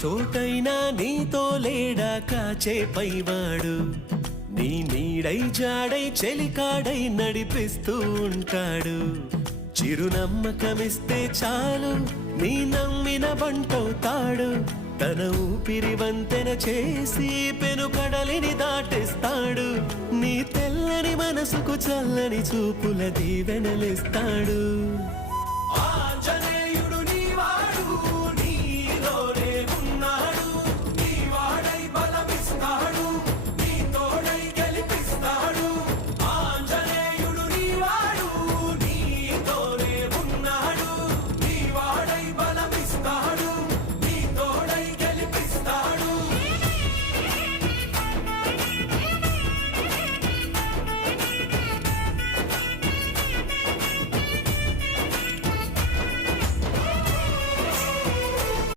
చోటైనా నీతో లేడా కాచే పైవాడు నీ నీడై జాడై చెలికాడై నడిపిస్తూ ఉంటాడు చిరునమ్మకమిస్తే చాలు నీ నమ్మిన బంటవుతాడు తన ఊపిరి వంతెన చేసి పెను కడలిని దాటిస్తాడు నీ తెల్లని మనసుకు చల్లని చూపుల దీవెనలిస్తాడు